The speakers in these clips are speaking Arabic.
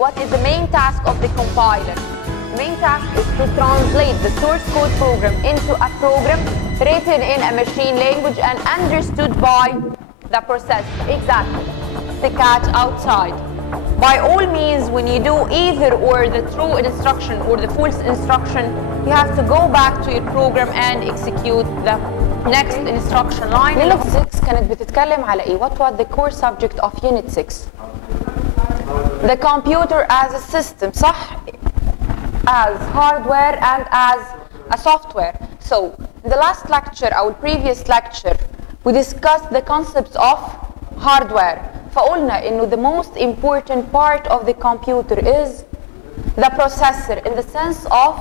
what is the main task of the compiler? The main task is to translate the source code program into a program written in a machine language and understood by the processor. Exactly. The cat outside. By all means, when you do either or the true instruction or the false instruction, you have to go back to your program and execute the next instruction line. Unit 6 كانت بتتكلم على ايه? What was the core subject of Unit 6? The computer as a system, صح? As hardware and as a software. So, in the last lecture or previous lecture, we discussed the concepts of hardware. فقلنا إنه the most important part of the computer is the processor in the sense of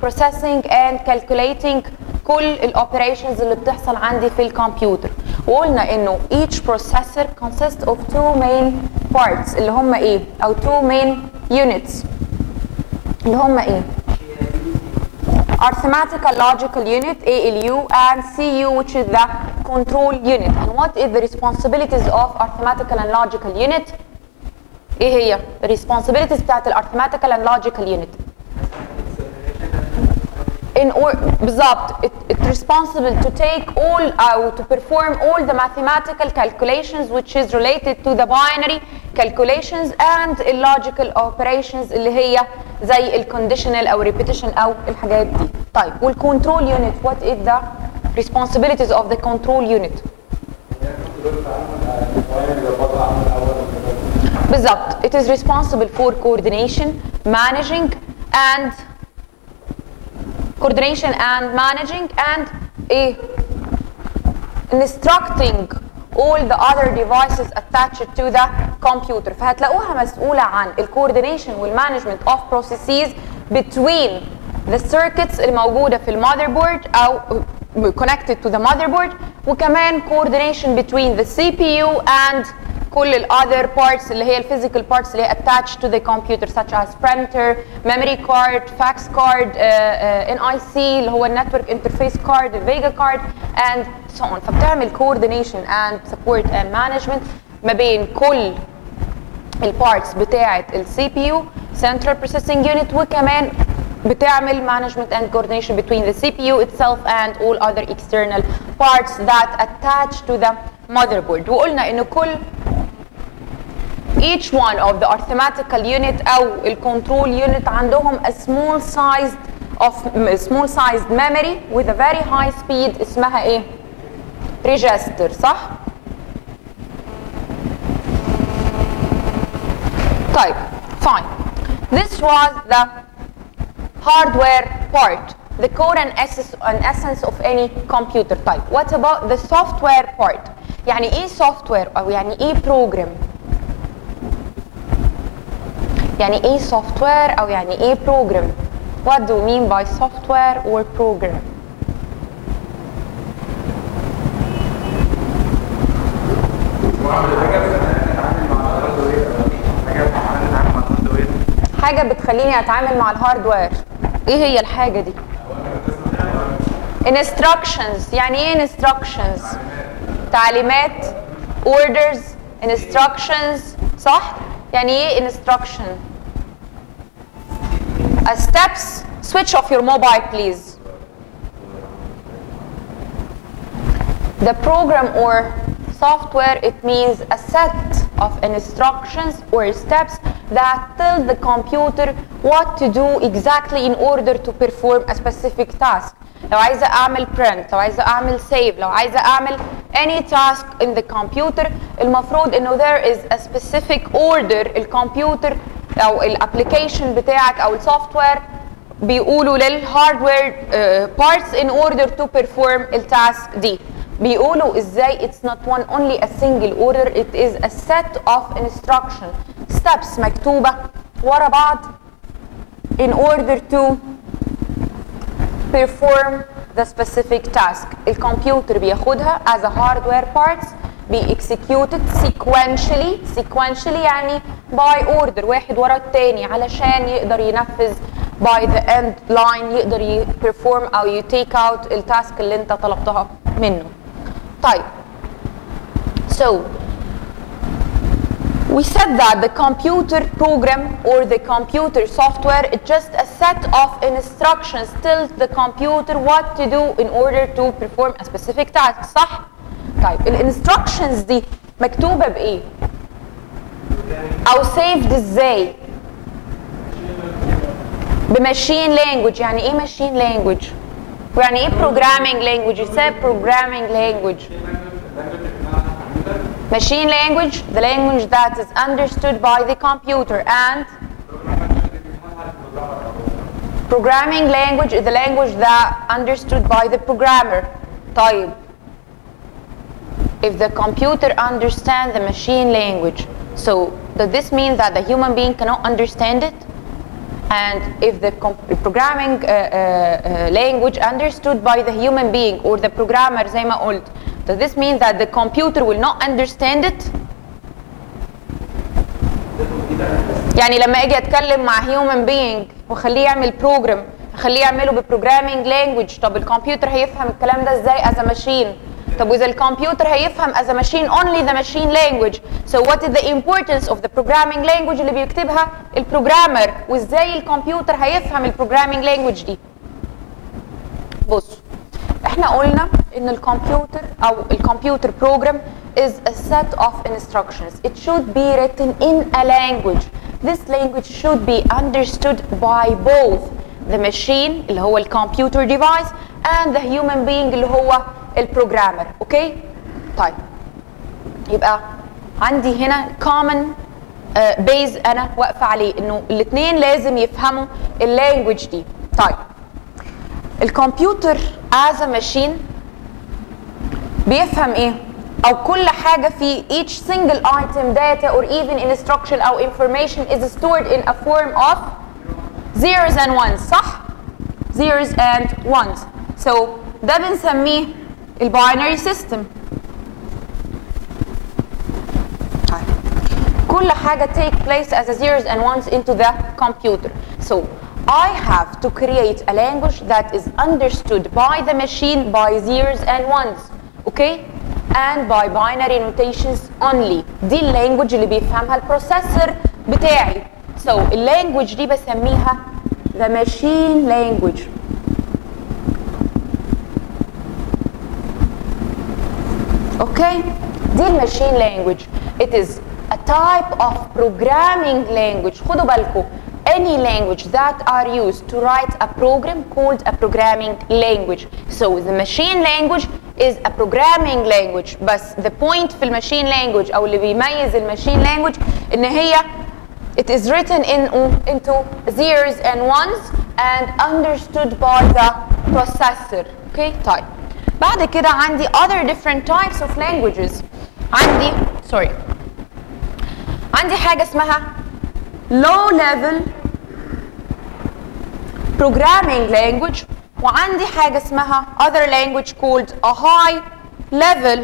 processing and calculating كل الoperations اللي بتحصل عندي في الكمبيوتر. وقلنا إنه each processor consists of two main parts اللي هم إيه؟ أو two main units اللي هم إيه؟ Arithmetical logical unit ALU and CU, which is the control unit. And what is the responsibilities of arithmetical and logical unit? ايه هي؟ The responsibilities بتاعت arithmetical and logical unit. بالظبط it's responsible to take all or to perform all the mathematical calculations which is related to the binary calculations and illogical operations اللي هي زي الكونديشنال او repetition او الحاجات دي. طيب والكنترول unit, what is the responsibilities of the control unit? بالظبط it is responsible for coordination, managing and ايه instructing all the other devices attached to the computer. فهتلاقوها مسؤولة عن coordination والmanagement of processes between the circuits اللي موجودة في المotherboard أو connected to the motherboard, وكمان coordination between the CPU and كل ال other parts اللي هي physical parts اللي هي attached to the computer such as printer, memory card, fax card, NIC اللي هو network interface card, Vega card and so on. فبتعمل coordination and support and management ما بين كل ال parts بتاعة ال CPU Central Processing Unit, وكمان بتعمل management and coordination between the CPU itself and all other external parts that attach to the motherboard. وقلنا إنه كل each one of the arithmetical unit أو ال control unit عندهم a small sized memory with a very high speed اسمها إيه؟ register, صح؟ طيب fine. This was the hardware part, the core and essence of any computer. طيب what about the software part? يعني إيه software أو يعني إيه program؟ يعني ايه software او يعني ايه program? What do you mean by software or program? حاجة بتخليني اتعامل مع الهاردوير. ايه هي الحاجة دي؟ instructions. يعني ايه instructions؟ تعليمات orders instructions, صح؟ يعني ايه instruction؟ steps. Switch off your mobile please. The program or software, it means a set of instructions or steps that tell the computer what to do exactly in order to perform a specific task. لو عايزة أعمل print، لو عايزة أعمل save، لو عايزة أعمل any task in the computer، المفروض إنه there is a specific order الكمبيوتر أو الابلكيشن بتاعك أو السوفتوير بيقولوا للهاردوير parts in order to perform التاسك دي. بيقولوا إزاي it's not one only a single order, it is a set of instruction steps مكتوبة ورا بعض in order to perform the specific task. الكمبيوتر بياخدها as a hardware parts be executed sequentially يعني by order واحد ورا التاني علشان يقدر ينفذ by the end line، يقدر perform أو take out التاسك اللي انت طلبتها منه. طيب so We said that the computer program or the computer software is just a set of instructions tells the computer what to do in order to perform a specific task. صح؟ طيب الانستراكشنز دي مكتوبة بإيه؟ أو saved إزاي؟ بماشين لانجوج. يعني إيه ماشين لانجوج؟ ويعني إيه programming language؟ يسمى programming language. Machine language, the language that is understood by the computer, and programming language is the language that understood by the programmer. طيب if the computer understands the machine language, so does this mean that the human being cannot understand it? And if the programming language understood by the human being or the programmer زي ما قلت, does this mean that the computer will not understand it? يعني لما اجي اتكلم مع human being واخليه يعمل program, اخليه يعمله بprogramming language, طب الكمبيوتر هيفهم الكلام ده ازاي as a machine؟ طب واذا الكمبيوتر هيفهم as a machine only the machine language, so what is the importance of the programming language اللي بيكتبها البروجرامر؟ وازاي الكمبيوتر هيفهم البروجرامing language دي؟ بصوا احنا قلنا ان الكمبيوتر او الكمبيوتر program is a set of instructions. It should be written in a language. This language should be understood by both the machine اللي هو الكمبيوتر device and the human being اللي هو البروجرامر. اوكي؟ طيب يبقى عندي هنا common base انا واقفه عليه انه الاثنين لازم يفهموا اللانجوج دي. طيب الكمبيوتر as a machine بيفهم ايه؟ او كل حاجه في each single item data or even instruction او information is stored in a form of zeros and ones. صح؟ zeros and ones. So ده بنسميه الباينري سيستم. كل حاجه take place as a zeros and ones into the computer. So I have to create a language that is understood by the machine by zeros and ones, okay? And by binary notations only. دي اللانجوج اللي بيفهمها البروسيسور بتاعي. So اللانجوج دي بسميها the machine language. Okay? دي الماشين language. It is a type of programming language. خدوا بالكم. Any language that are used to write a program called a programming language. So the machine language is a programming language. بس the point في الماشين language أو اللي بيميز الماشين language إن هي it is written into zeros and ones and understood by the processor. Okay? طيب. بعد كده عندي other different types of languages. عندي حاجة اسمها low level programming language وعندي حاجة اسمها other language called a high level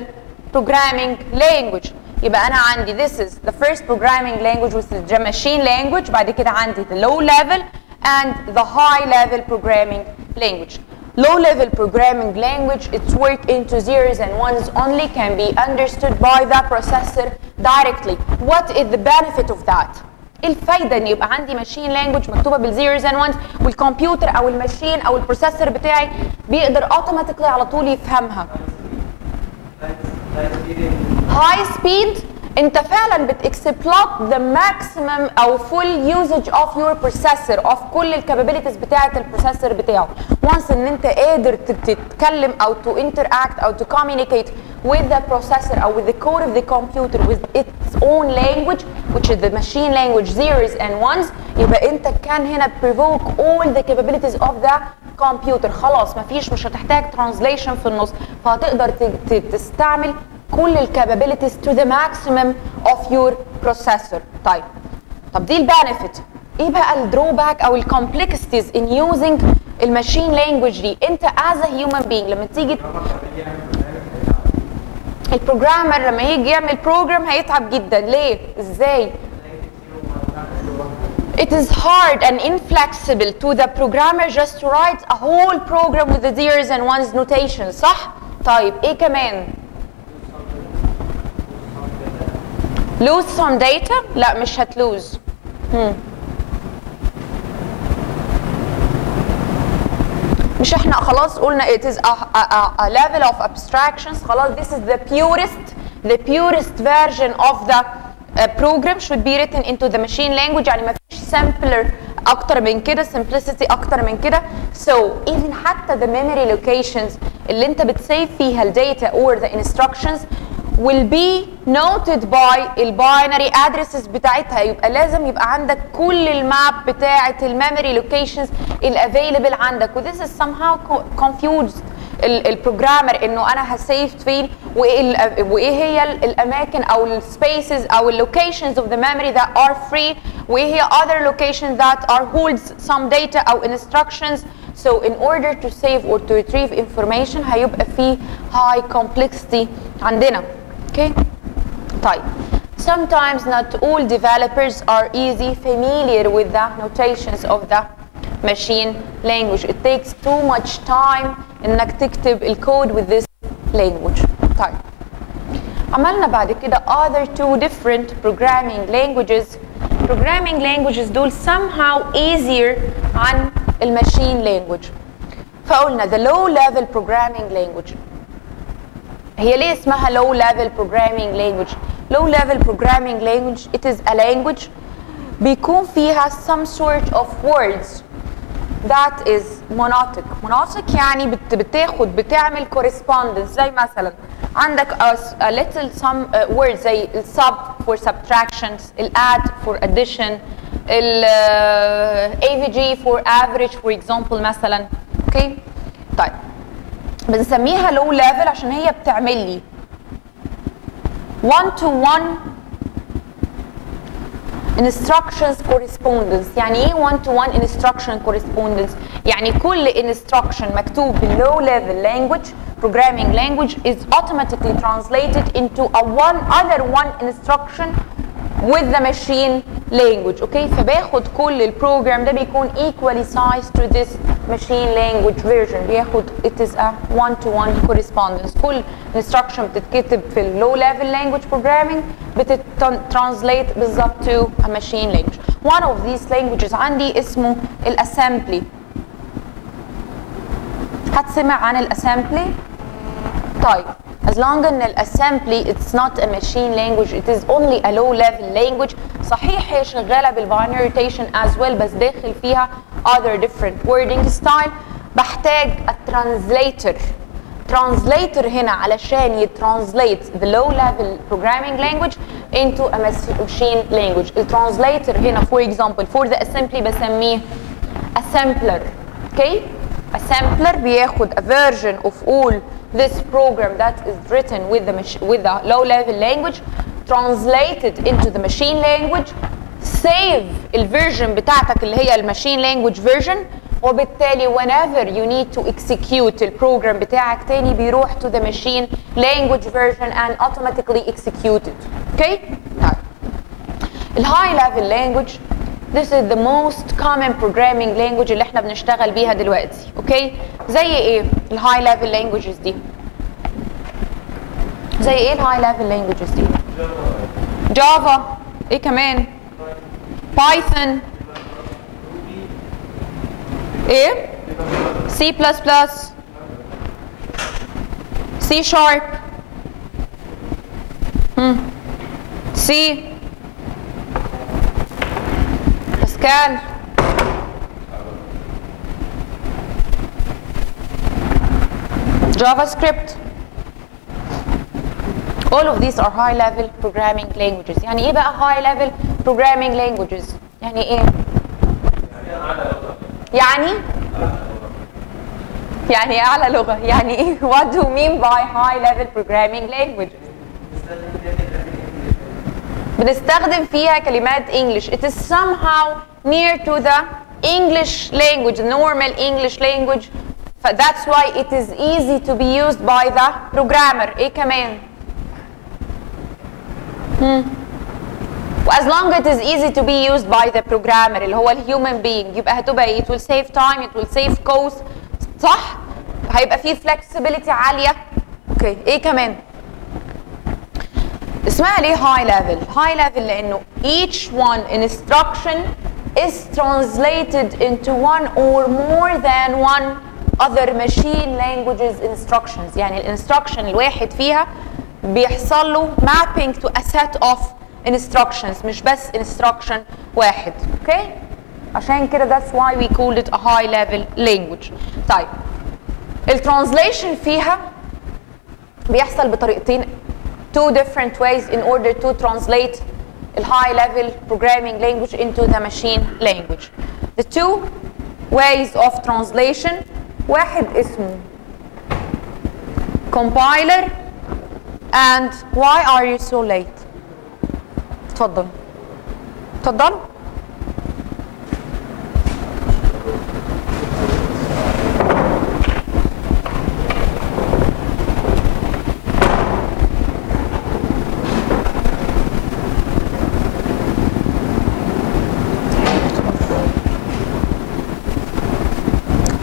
programming language. يبقى أنا عندي this is the first programming language which is the machine language. بعد كده عندي the low level and the high level programming language. Low level programming language, its work into zeros and ones only, can be understood by the processor directly. What is the benefit of that? الفايدة ان يبقى عندي ماشين لانجوج مكتوبة بالزيروز اند وانز والكمبيوتر او الماشين او البروسيسور بتاعي بيقدر اوتوماتيكلي على طول يفهمها. هاي سبيد انت فعلا بتكسبلوت ذا ماكسيمم او فول يوزج اوف يور بروسيسور اوف كل الكابابيلتيز بتاعه البروسيسور بتاعه. وانس ان انت قادر تتكلم او تو interact او تو communicate with the processor or with the code of the computer with its own language which is the machine language zeros and ones, يبقى انت كان هنا provoke all the capabilities of the computer. خلاص مش هتحتاج translation في النص، فهتقدر تستعمل كل الكابابيلتيز to the maximum of your processor. طب دي البنفيت. ايه بقى الدروباك او الكومبلكسيتيز in using الماشين لانجوج دي؟ انت as a human being لما تيجي البروجرامر لما يجي يعمل بروجرام هيتعب جدا. ليه؟ ازاي؟ It is hard and inflexible to the programmer just to write a whole program with the zeros and ones notation. صح؟ طيب ايه كمان؟ lose some data؟ لا مش هتلوز. مش احنا خلاص قلنا it is a level of abstractions. خلاص this is the purest version of the program should be written into the machine language. يعني ما فيش simpler اكتر من كده، simplicity اكتر من كده. So even حتى the memory locations اللي انت بتسيف فيها الداتا or the instructions will be noted by الباينري addresses بتاعتها. يبقى لازم يبقى عندك كل الماب بتاعت الميموري locations الافيلبل عندك. و this is somehow confused البروجرامر انه انا هسيف فين وايه هي الاماكن او السبيسز او اللوكيشنز of the memory that are free وايه هي other locations that are holds some data او instructions. So in order to save or to retrieve information هيبقى في high complexity عندنا. Okay. طيب. Sometimes not all developers are easy familiar with the notations of the machine language. It takes too much time انك تكتب الكود with this language. طيب. عملنا بعد كده other two different programming languages. Programming languages دول somehow easier عن الماشين language. فقلنا the low level programming language. هي ليه اسمها low level programming language؟ low level programming language it is a language بيكون فيها some sort of words that is monotic. monotic يعني بتعمل correspondence. زي مثلا عندك a little some words زي sub for subtractions, add for addition, AVG for average for example مثلا. اوكي. طيب بنسميها low level عشان هي بتعمل لي one to one instructions correspondence. يعني ايه one to one instruction correspondence؟ يعني كل instruction مكتوب بالlow level language programming language is automatically translated into a other one instruction with the machine language. اوكي. فباخد كل البروجرام ده بيكون equally sized to this machine language version. بياخد it is a one to one correspondence. كل instruction بتتكتب في low level language programming بتترانسليت بالظبط to a machine language. One of these languages عندي اسمه الاسامبلي. هتسمع عن الاسامبلي؟ طيب as long as الاسامبلي it's not a machine language, it is only a low level language. صحيح هي شغاله بالباينري notation as well بس داخل فيها other different wording style. بحتاج الترانزليتر. translator هنا علشان يترانسليت the low level programming language into a machine language. الترانسليتر هنا for example for the assembly بسميه assembler. okay. assembler بياخد a version of all this program that is written with the low level language, translate it into the machine language, save الفيرجن بتاعتك اللي هي الماشين language version. وبالتالي whenever you need to execute البروجرام بتاعك تاني بيروح to the machine language version and automatically execute it. Okay? طيب. الهاي level language this is the most common programming language اللي احنا بنشتغل بيها دلوقتي. اوكي. زي ايه الهاي level languages دي؟ زي ايه الهاي level languages دي؟ جافا. ايه كمان؟ بايثون. ايه؟ سي بلس بلس. سي شارب. سي. باسكال. جافا سكريبت. all of these are high level programming languages. يعني ايه بقى high level programming languages؟ يعني ايه؟ يعني اعلى لغة. يعني ايه؟ what do you mean by high level programming language؟ بنستخدم فيها كلمات English. It is somehow near to the English language, the normal English language. That's why it is easy to be used by the programmer. ايه كمان؟ as long as it is easy to be used by the programmer اللي هو الهيومن being يبقى هتبقى ايه؟ it will save time, it will save cost. صح؟ هيبقى فيه flexibility عالية. اوكي. ايه كمان؟ اسمها ليه high level؟ high level لأنه each one instruction is translated into one or more than one other machine languages instructions. يعني الانستراكشن الواحد فيها بيحصل له mapping to a set of instructions مش بس instruction واحد. اوكي؟ عشان كده that's why we called it a high level language. طيب الترانزليشن فيها بيحصل بطريقتين two different ways in order to translate the high level programming language into the machine language. The two ways of translation واحد اسمه compiler and why are you so late؟ اتفضل اتفضل.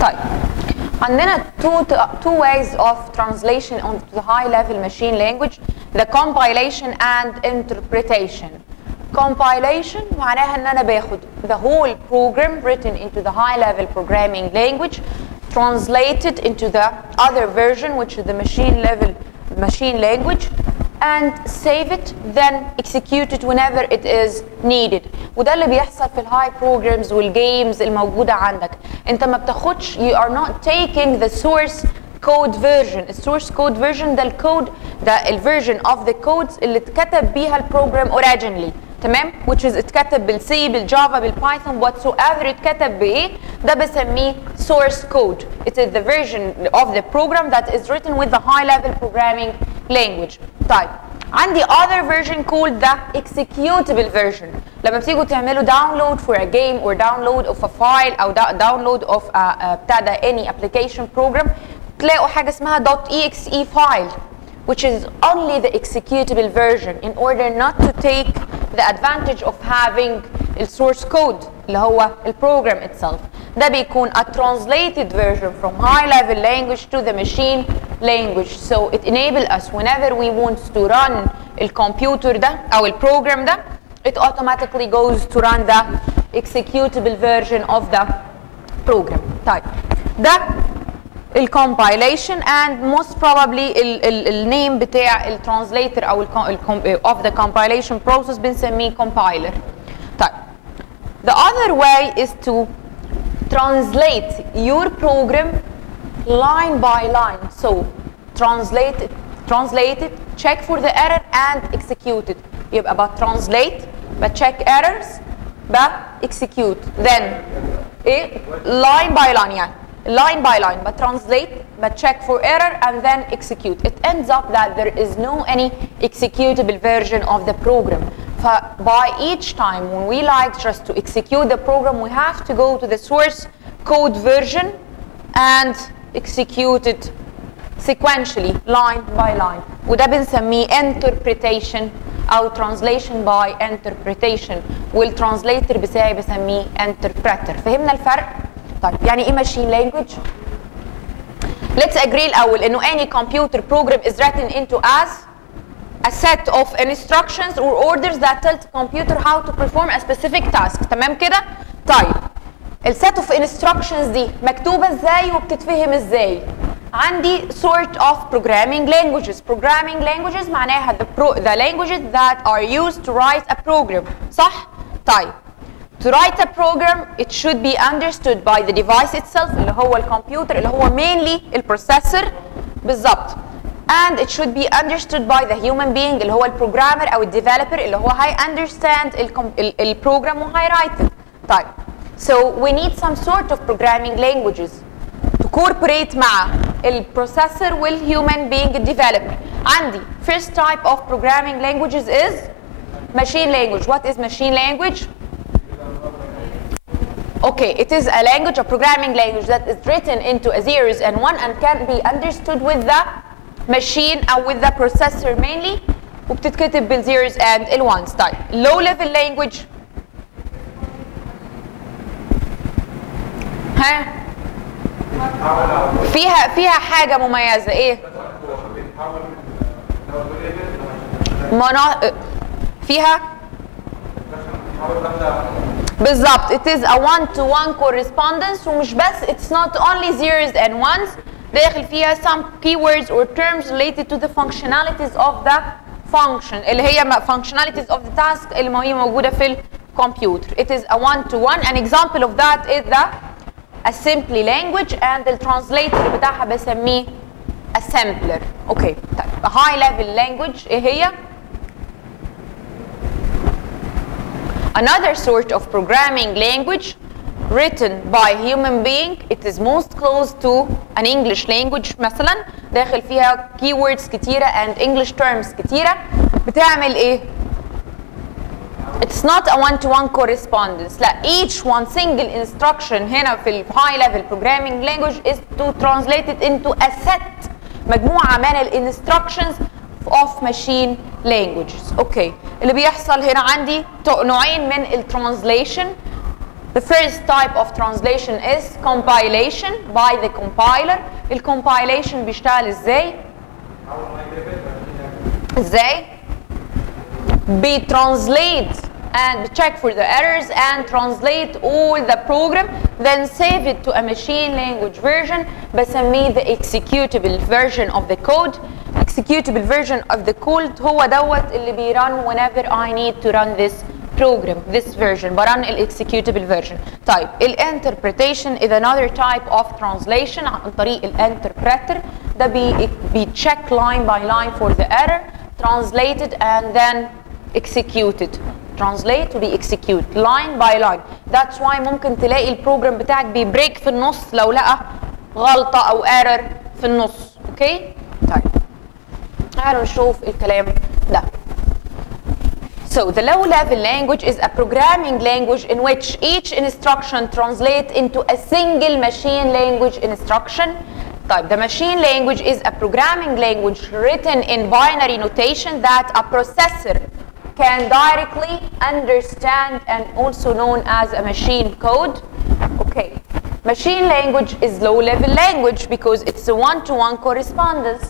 طيب عندنا two ways of translation onto the high level machine language, the compilation and interpretation. Compilation معناها ان انا باخد the whole program written into the high level programming language, translated into the other version which is the machine language, and save it, then execute it whenever it is needed. وده اللي بيحصل في الهاي programs والجيمز الموجودة عندك. انت ما بتاخدش you are not taking the source code version. الsource code version ده الكود ده الversion of the codes اللي اتكتب بيها البروجرام originally. تمام؟ which is اتكتب بالسي بالجافا بالبايثون whatsoever اتكتب بايه ده بسميه source code. It is the version of the program that is written with the high level programming language. طيب عندي other version called the executable version. لما بتيجوا تعملوا download for a game or download of a file أو download of بتاع ده any application program تلاقوا حاجة اسمها .exe file which is only the executable version in order not to take the advantage of having the source code اللي هو البروجرام itself. ده بيكون a translated version from high level language to the machine language. So it enables us whenever we want to run الكمبيوتر ده أو البروجرام ده it automatically goes to run the executable version of the program. طيب ده الcompilation and most probably النيم بتاع الترانسليتر أو of the compilation process بنسميه compiler. طيب the other way is to translate your program line by line. So translate it, check for the error and execute it. يبقى translate, check errors, execute. Then إيه line by line يعني line by line, translate, check for error and then execute. It ends up that there is no any executable version of the program. By each time when we like just to execute the program, we have to go to the source code version and execute it sequentially, line by line. وده بنسميه interpretation أو translation by interpretation. والترانسليتر بتاعي بسميه interpreter. فهمنا الفرق؟ طيب يعني إيه machine language؟ Let's agree الأول إنه any computer program is written into as a set of instructions or orders that tell the computer how to perform a specific task. تمام كده؟ طيب الset of instructions دي مكتوبة ازاي وبتتفهم ازاي؟ عندي sort of programming languages. Programming languages معناها the languages that are used to write a program. صح؟ طيب to write a program it should be understood by the device itself اللي هو الكمبيوتر اللي هو mainly البروسيسور بالظبط. And it should be understood by the human being اللي هو البروجرامر أو الديفلوبر اللي هو هي understand البروجرام وهي write it. طيب so we need some sort of programming languages to cooperate مع البروسيسور والhuman being الديفلوبر. عندي first type of programming languages is machine language. What is machine language? Okay, it is a language, a programming language that is written into a zeros and one and can be understood with the machine or with the processor mainly وبتتكتب بالzeros and الones. طيب low level language ها فيها حاجة مميزة ايه؟ فيها بالظبط it is a one-to-one correspondence ومش بس it's not only zeros and ones داخل فيها some keywords or terms related to the functionalities of the function اللي هي functionalities of the task اللي هي موجودة في الكمبيوتر. It is a one-to-one. An example of that is the assembly language and the translator بتاعها بسميه assembler. اوكي طيب a high level language ايه هي؟ Another sort of programming language written by human being. It is most close to an English language مثلا داخل فيها keywords كتيرة and English terms كتيرة بتعمل ايه؟ It's not a one-to-one correspondence. لا each one single instruction هنا في ال high level programming language is to translate it into a set مجموعة من ال instructions of machine languages. اوكي اللي بيحصل هنا عندي نوعين من ال translation. The first type of translation is compilation by the compiler. ال compilation بيشتغل ازاي؟ ازاي؟ translate and check for the errors and translate all the program then save it to a machine language version بسميه the executable version of the code. Executable version of the code هو دوت اللي بيرن whenever I need to run this program, this version برن ال executable version. طيب ال interpretation is another type of translation عن طريق ال interpreter ده بي check line by line for the error, translate it and then execute it. Translate to be execute line by line. That's why ممكن تلاقي البروجرام بتاعك بيبريك في النص لو لقى غلطة أو error في النص. اوكي؟ طيب تعالوا نشوف الكلام ده. So the low-level language is a programming language in which each instruction translates into a single machine language instruction. طيب the machine language is a programming language written in binary notation that a processor can directly understand and also known as a machine code. Okay. Machine language is low-level language because it's a one-to-one correspondence.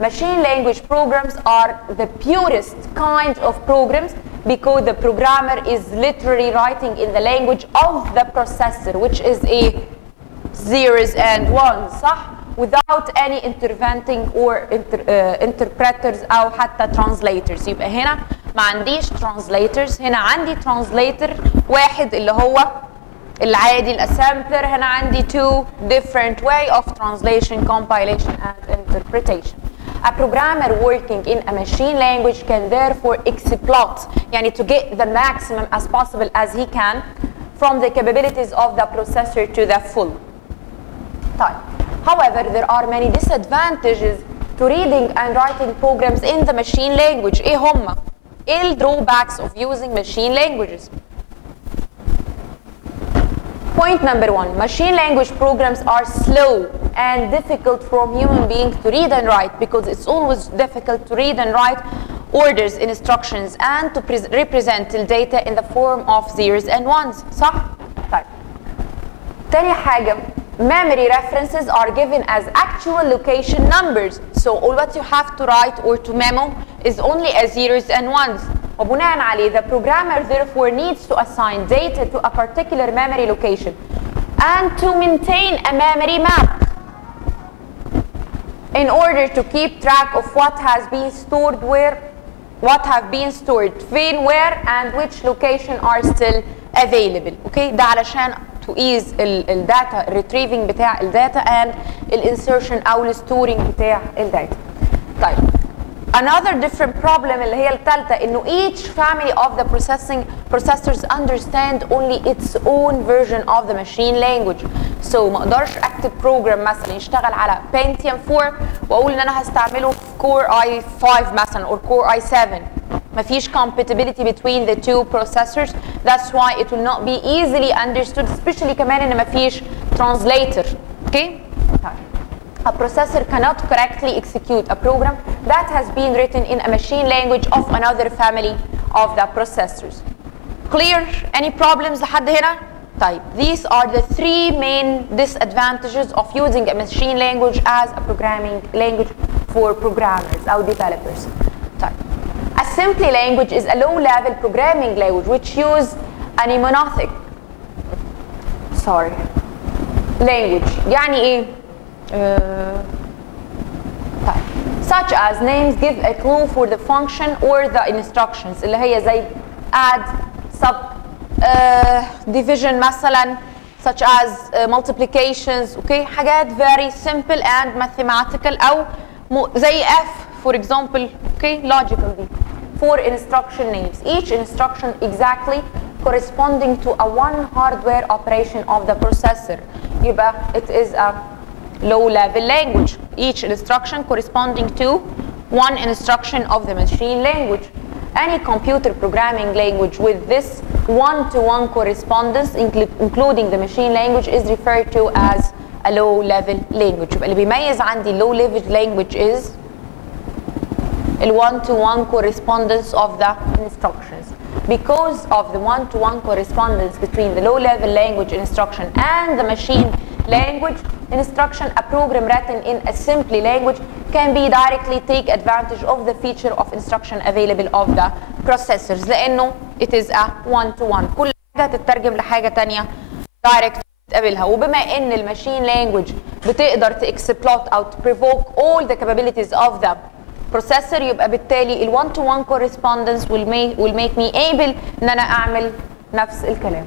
Machine language programs are the purest kind of programs because the programmer is literally writing in the language of the processor, which is a zeros and ones, صح? Without any interventing or interpreters أو حتى translators. يبقى هنا ما عنديش translators، هنا عندي translator واحد اللي هو العادي الأسامبلر. هنا عندي two different way of translation, compilation and interpretation. A programmer working in a machine language can therefore exploit يعني to get the maximum as possible as he can from the capabilities of the processor to the full. طيب however there are many disadvantages to reading and writing programs in the machine language. ايه هما؟ ايه ال drawbacks of using machine languages? Point number one, machine language programs are slow and difficult for human beings to read and write because it's always difficult to read and write orders, instructions and to represent the data in the form of zeros and ones. صح؟ طيب. تاني حاجة, memory references are given as actual location numbers. So all what you have to write or to memo is only as zeros and ones. وبناء عليه the programmer therefore needs to assign data to a particular memory location and to maintain a memory map in order to keep track of what has been stored where, what have been stored فين where and which location are still available. Okay, ده علشان to ease الداتا retrieving بتاع الداتا and الانسرشن او الستورينج بتاع الداتا. طيب another different problem اللي هي الثالثة انه each family of the processors understand only its own version of the machine language. So ما اقدرش اكتب program مثلا يشتغل على Pentium 4 واقول ان انا هستعمله في Core i5 مثلا or Core i7. مفيش compatibility between the two processors. That's why it will not be easily understood, especially كمان ان مفيش translator. Okay? A processor cannot correctly execute a program that has been written in a machine language of another family of the processors. Clear? Any problems لحد هنا؟ طيب, these are the three main disadvantages of using a machine language as a programming language for programmers or developers. طيب, a assembly language is a low-level programming language which use a mnemonic language. يعني ايه؟ such as names give a clue for the function or the instructions اللي هي زي add, sub, division مثلا, such as multiplications. okay, حاجات very simple and mathematical أو زي F for example. okay, logical دي. for instruction names, each instruction exactly corresponding to a one hardware operation of the processor. يبقى it is a low level language, each instruction corresponding to one instruction of the machine language. Any computer programming language with this one-to-one correspondence including the machine language is referred to as a low level language. يبقى اللي بيميز عندي low level language is the one-to-one correspondence of the instructions. Because of the one-to-one correspondence between the low level language instruction and the machine language instruction, a program written in assembly language can be directly take advantage of the feature of instruction available of the processors لأنه it is a one-to-one. كل حاجة تترجم لحاجة تانية direct تقابلها. وبما إن الماشين language بتقدر تexploit أو provoke all the capabilities of the processor, يبقى بالتالي ال one-to-one correspondence will make me able إن أنا أعمل نفس الكلام.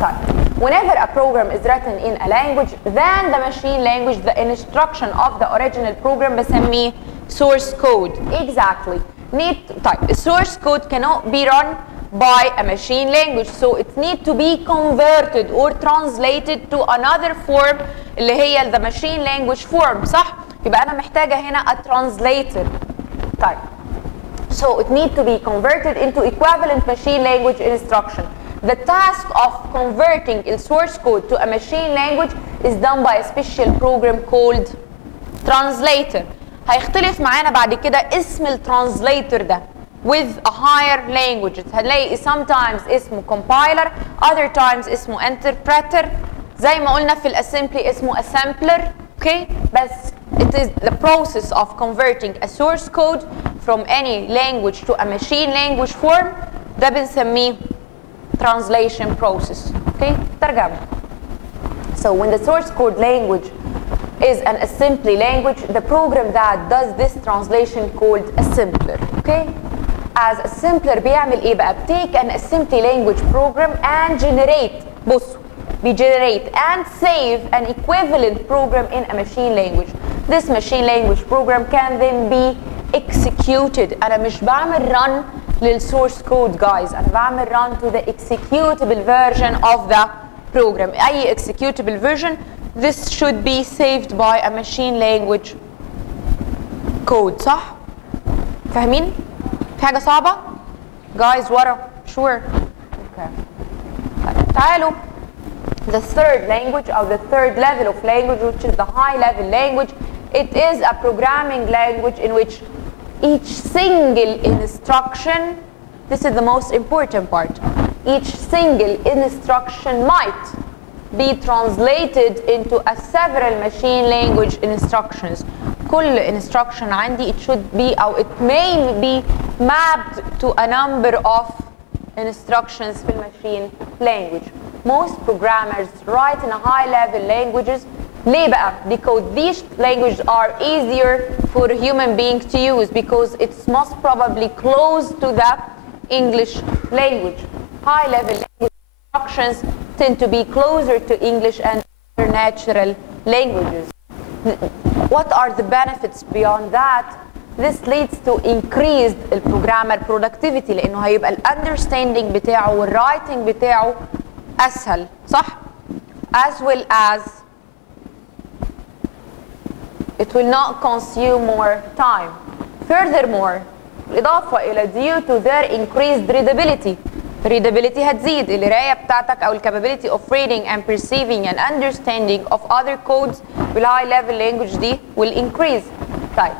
طيب, whenever a program is written in a language than the machine language, the instruction of the original program بسميه source code. Exactly. طيب, source code cannot be run by a machine language, so it needs to be converted or translated to another form اللي هي the machine language form. صح؟ يبقى أنا محتاجة هنا a translator. طيب, so it needs to be converted into equivalent machine language instruction. The task of converting the source code to a machine language is done by a special program called translator. هيختلف معانا بعد كده اسم الترانسليتر ده with a higher language. هنلاقي sometimes اسمه compiler, other times اسمه interpreter, زي ما قلنا في الاسمبلي اسمه assembler. okay, بس it is the process of converting a source code from any language to a machine language form ده بنسميه translation process. okay, ترجمة. So when the source code language is an assembly language, the program that does this translation called assembler. okay, as assembler بيعمل ايه بقى؟ take an assembly language program and generate, بصوا, generate and save an equivalent program in a machine language. This machine language program can then be executed. أنا مش بعمل run للsource code guys, أنا بعمل run to the executable version of the program. أي executable version, this should be saved by a machine language code. صح؟ فاهمين؟ في حاجة صعبة؟ guys ورا sure. okay. تعالوا. The third language or the third level of language, which is the high level language, it is a programming language in which each single instruction, this is the most important part, each single instruction might be translated into a several machine language instructions. كل instruction عندي it should be or it may be mapped to a number of instructions في machine language. Most programmers write in a high level languages. ليه بقى؟ Because these languages are easier for human beings to use because it's most probably close to the English language. High level language instructions tend to be closer to English and other natural languages. What are the benefits beyond that? This leads to increased programmer productivity لأنه هيبقى understanding بتاعه والwriting بتاعه أسهل. صح؟ As well as it will not consume more time. Furthermore, بالإضافة إلى due to their increased readability هتزيد القراية بتاعتك أو capability of reading and perceiving and understanding of other codes with high level language دي will increase. طيب,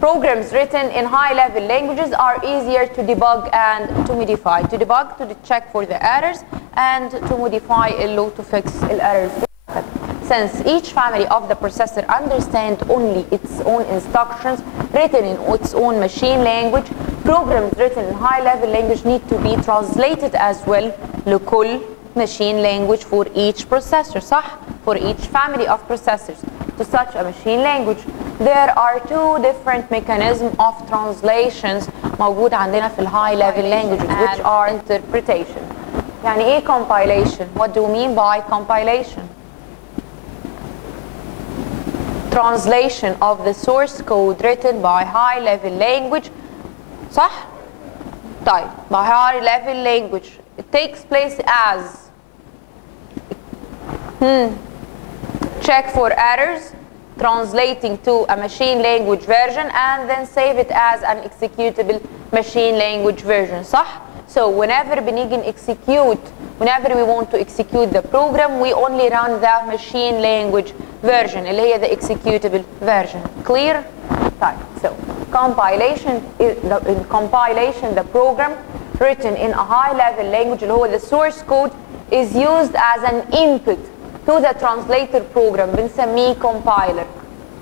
programs written in high level languages are easier to debug and to modify. To debug, to check for the errors, and to modify to fix the errors. since each family of the processor understands only its own instructions written in its own machine language, programs written in high-level language need to be translated as well لكل machine language for each processor, صح? For each family of processors to such a machine language. There are two different mechanisms of translations موجود عندنا في high-level languages which are interpretation. يعني ايه compilation? What do you mean by compilation? Translation of the source code written by high-level language. صح؟ طيب by high-level language it takes place as check for errors, translating to a machine language version and then save it as an executable machine language version. صح؟ So whenever بنيجي execute, whenever we want to execute the program, we only run the machine language version اللي هي the executable version. Clear? طيب, so compilation in compilation the program written in a high-level language اللي هو the source code is used as an input to the translator program بنسميه compiler.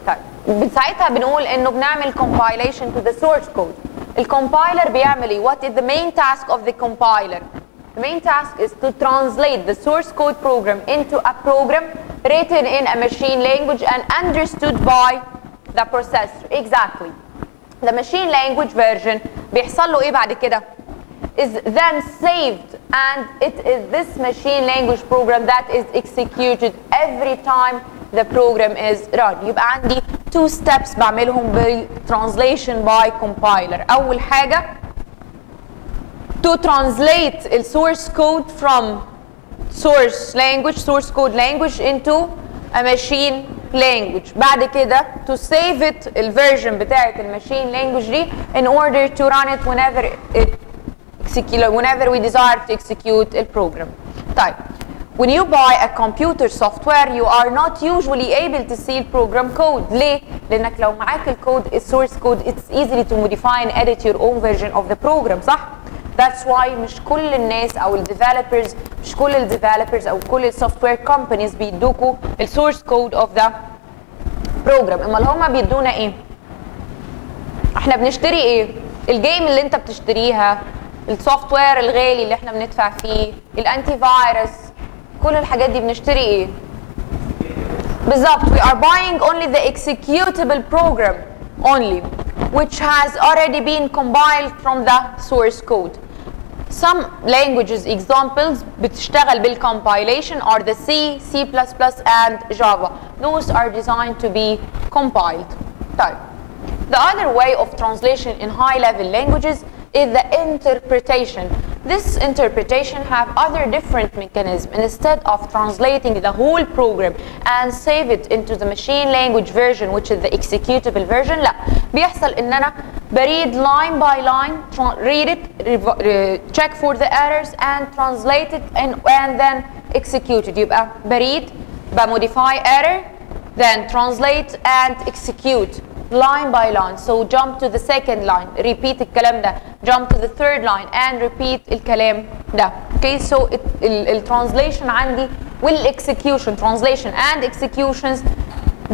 طيب ساعتها بنقول انه بنعمل compilation to the source code. الكومبايلر بيعمل ايه؟ What is the main task of the compiler? The main task is to translate the source code program into a program written in a machine language and understood by the processor. Exactly. The machine language version بيحصل له ايه بعد كده؟ Is then saved and it is this machine language program that is executed every time the program is run. يبقى عندي two steps بعملهم بالtranslation by compiler. أول حاجة to translate the source code from source code language into a machine language. بعد كده to save it الversion بتاعة الماشين language دي in order to run it whenever we desire to execute the program. طيب when you buy a computer software you are not usually able to see program code. ليه؟ لأنك لو معاك الكود source code it's easy to modify and edit your own version of the program. صح؟ That's why مش كل الناس أو developers أو كل software companies بيدوكوا source code of the program. أمال هما بيدونا إيه؟ إحنا بنشتري إيه؟ الجيم اللي أنت بتشتريها، السوفت وير الغالي اللي إحنا بندفع فيه، الأنتي فيروس، كل الحاجات دي بنشتري إيه؟ بالظبط we are buying only the executable program only which has already been compiled from the source code. Some languages examples بتشتغل بالcompilation are the C, C++ and Java. Those are designed to be compiled. طيب. The other way of translation in high-level languages is the interpretation. This interpretation have other different mechanisms. Instead of translating the whole program and save it into the machine language version which is the executable version, لا بيحصل ان انا بريد line by line, read it, check for the errors and translate it and then execute it. يبقى بريد بمodify error then translate and execute line by line. So jump to the second line, repeat الكلام ده, jump to the third line and repeat الكلام ده. Okay, so translation عندي execution, translation and executions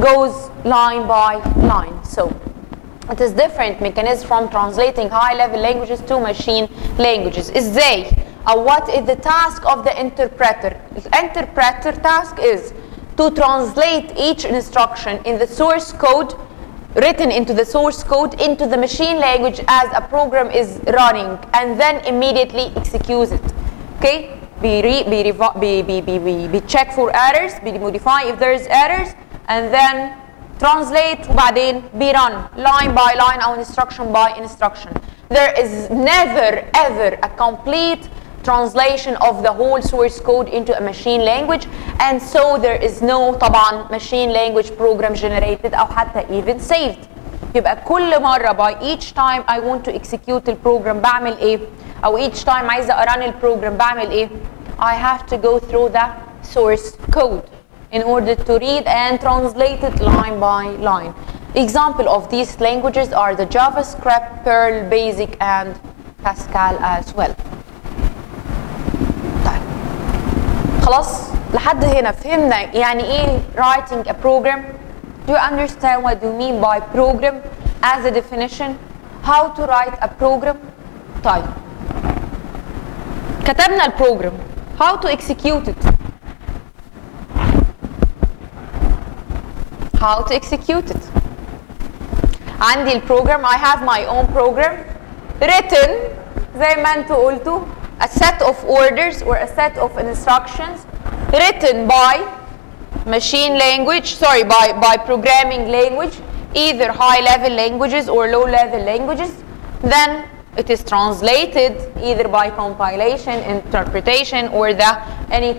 goes line by line. So it is different mechanism from translating high-level languages to machine languages. ازاي؟ what is the task of the interpreter? The interpreter task is to translate each instruction in the source code written into the source code into the machine language as a program is running and then immediately executes it. Okay? We check for errors, we modify if there is errors and then translate وبعدين run line by line or instruction by instruction. There is never ever a complete translation of the whole source code into a machine language and so there is no طبعا machine language program generated أو حتى even saved. يبقى كل مرة by each time I want to execute the program بعمل إيه؟ أو each time عايزة أرن البروجرام بعمل إيه؟ I have to go through the source code in order to read and translate it line by line. Example of these languages are the JavaScript, Perl, Basic and Pascal as well. طيب خلاص لحد هنا فهمنا يعني ايه writing a program؟ Do you understand what you mean by program as a definition? How to write a program? طيب كتبنا البروجرام. How to execute it? How to execute it? عندي البروجرام. I have my own program written زي ما انتوا قلتوا a set of orders or a set of instructions written by machine language, sorry, by programming language, either high level languages or low level languages. Then it is translated either by compilation, interpretation, or the any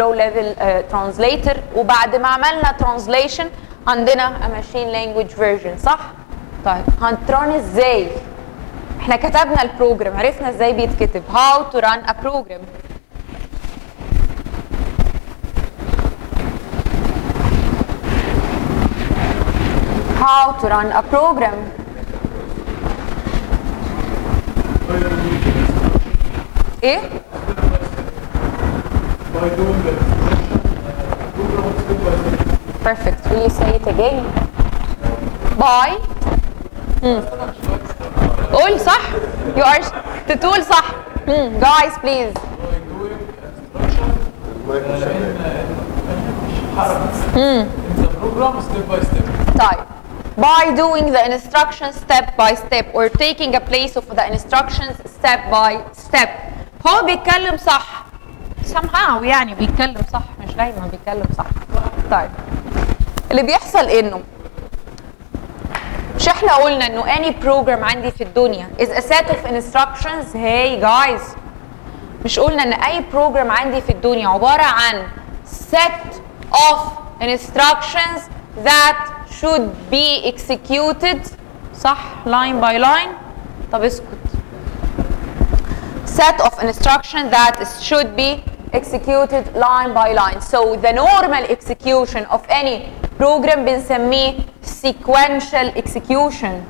low level translator. وبعد ما عملنا translation عندنا a machine language version. صح؟ طيب هنرن ازاي؟ احنا كتبنا البروجرام، عرفنا ازاي بيتكتب. How to run a program. How to run a program. ايه؟ Perfect. Will you say it again? By قول صح. You are تقول صح. Guys please. طيب. By doing the instructions step by step or taking a place of the instructions step by step. هو بيتكلم صح. somehow يعني بيتكلم صح، مش دايما بيتكلم صح. طيب. اللي بيحصل انه مش احنا قلنا انه any program عندي في الدنيا is a set of instructions. Hey guys. مش قلنا ان اي program عندي في الدنيا عبارة عن set of instructions that should be executed صح line by line. طب اسكت. set of instructions that should be executed line by line. So the normal execution of any program بنسميه sequential execution.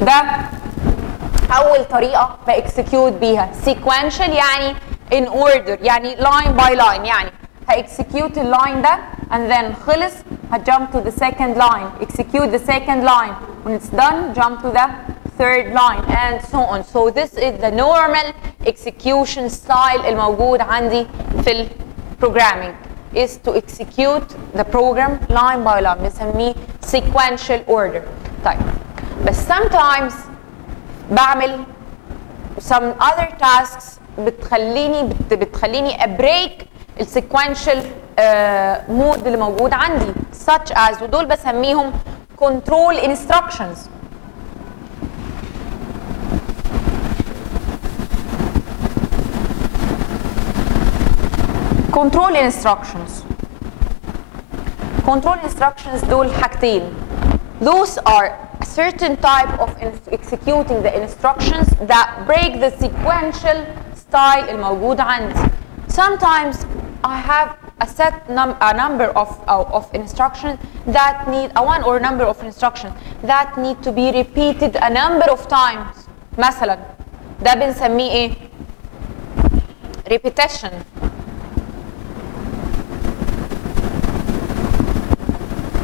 ده أول طريقة بexecute بيها. sequential يعني in order، يعني line by line، يعني هexecute اللاين ده and then خلص هjump to the second line, execute the second line. When it's done, jump to the third line and so on. So this is the normal execution style الموجود عندي في programming is to execute the program line by line. بنسميه sequential order. طيب بس sometimes بعمل some other tasks بتخليني ابريك السيكوينشال مود اللي موجود عندي such as ودول بسميهم control instructions. control instructions دول حاجتين. those are a certain type of executing the instructions that break the sequential style الموجود عندي. sometimes I have a number of instructions that need one or number of instructions that need to be repeated a number of times. مثلا ده بنسميه ايه؟ repetition.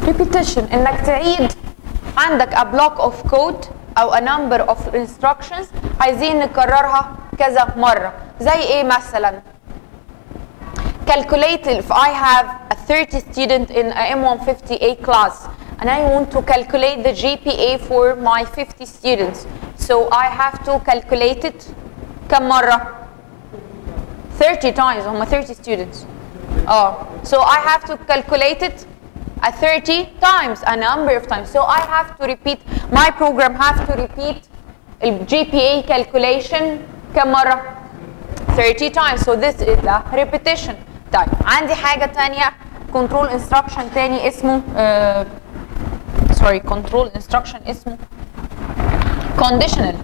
repetition انك تعيد عندك a block of code او a number of instructions عايزين نكررها كذا مرة. زي ايه مثلا؟ calculate if I have a 30 student in a M150A class and I want to calculate the GPA for my 50 students. So I have to calculate it كم مرة؟ 30 times. هم 30 students. So I have to calculate it 30 times, a number of times. So I have to repeat, my program have to repeat the GPA calculation كم مرة؟ 30 times. So this is the repetition. طيب عندي حاجة تانية control instruction تاني اسمه control instruction اسمه conditional.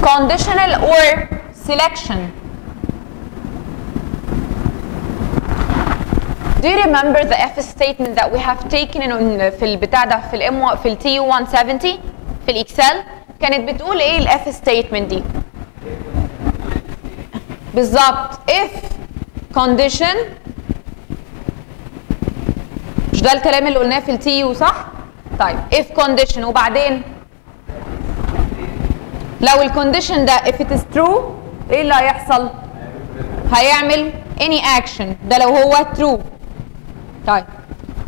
conditional or selection. Do you remember the if statement that we have taken in في البتاع ده في ال TU 170 في الإكسل؟ كانت بتقول ايه الاف ستيتمنت دي؟ بالظبط if condition، مش ده الكلام اللي قلناه في التي يو صح؟ طيب if condition وبعدين لو الكونديشن ده if it is true ايه اللي هيحصل؟ هيعمل any action، ده لو هو true. طيب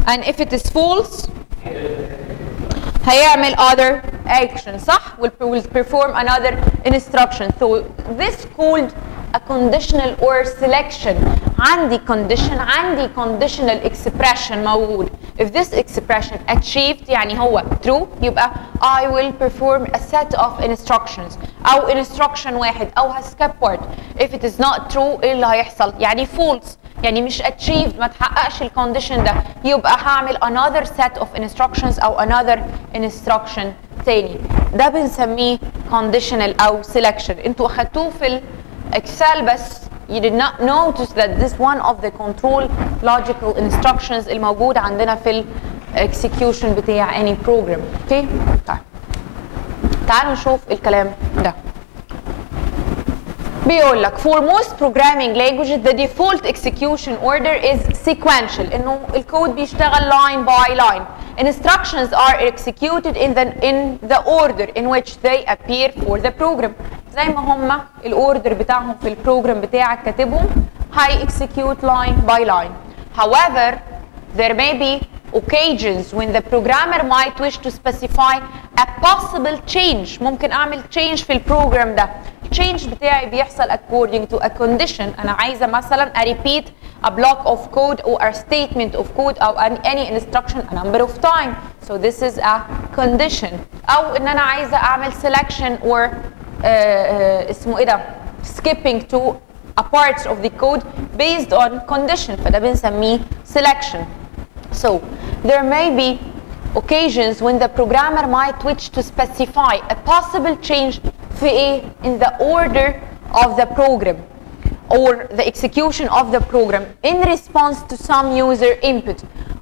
and if it is false هيعمل other action صح؟ will perform another instruction. So this called a conditional or selection. عندي condition، عندي conditional expression موجود. If this expression achieved يعني هو true يبقى I will perform a set of instructions أو instruction واحد أو skip part. If it is not true إيه اللي هيحصل؟ يعني false، يعني مش achieved، ما تحققش الكونديشن ده، يبقى هعمل another set of instructions أو another instruction تاني. ده بنسميه conditional أو selection. انتوا أخدتوه في الإكسل بس you did not notice that this one of the control logical instructions الموجود عندنا في ال execution بتاع any program. اوكي؟ طيب تعالوا نشوف الكلام ده. بيقول لك for most programming languages the default execution order is sequential، انه الكود بيشتغل line by line. Instructions are executed in the order in which they appear for the program. زي ما هم الاوردر بتاعهم في البروجرام بتاعك كاتبهم هي execute line by line. However, there may be occasions when the programmer might wish to specify a possible change. ممكن اعمل change في البروجرام ده. change بتاعي بيحصل according to a condition. أنا عايزة مثلا repeat a block of code or a statement of code أو any instruction a number of time. So this is a condition. أو إن أنا عايزة أعمل selection or اسمه إيه ده؟ skipping to a part of the code based on condition. فده بنسميه selection. So there may be occasions when the programmer might wish to specify a possible change في ايه in the order of the program or the execution of the program in response to some user input.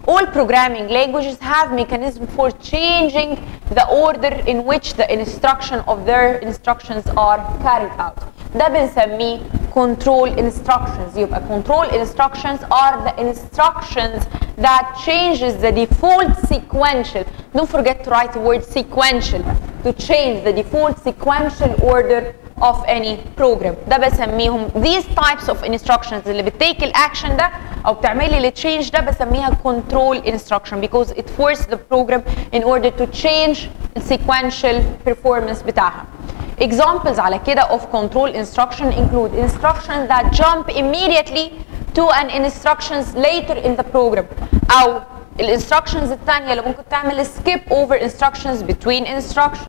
All programming languages have mechanism for changing the order in which the instruction of their instructions are carried out. ده بنسميه control instructions. يبقى control instructions are the instructions that changes the default sequential. Don't forget to write the word sequential to change the default sequential order of any program. ده بسميهم these types of instructions اللي بتتيك الاكشن ده او بتعملي التشينج ده بسميها control instruction because it forces the program in order to change the sequential performance بتاعها. Examples على كده of control instruction include instructions that jump immediately to an instructions later in the program أو الانستراكشنز الثانية اللي ممكن تعمل skip over instructions between instructions.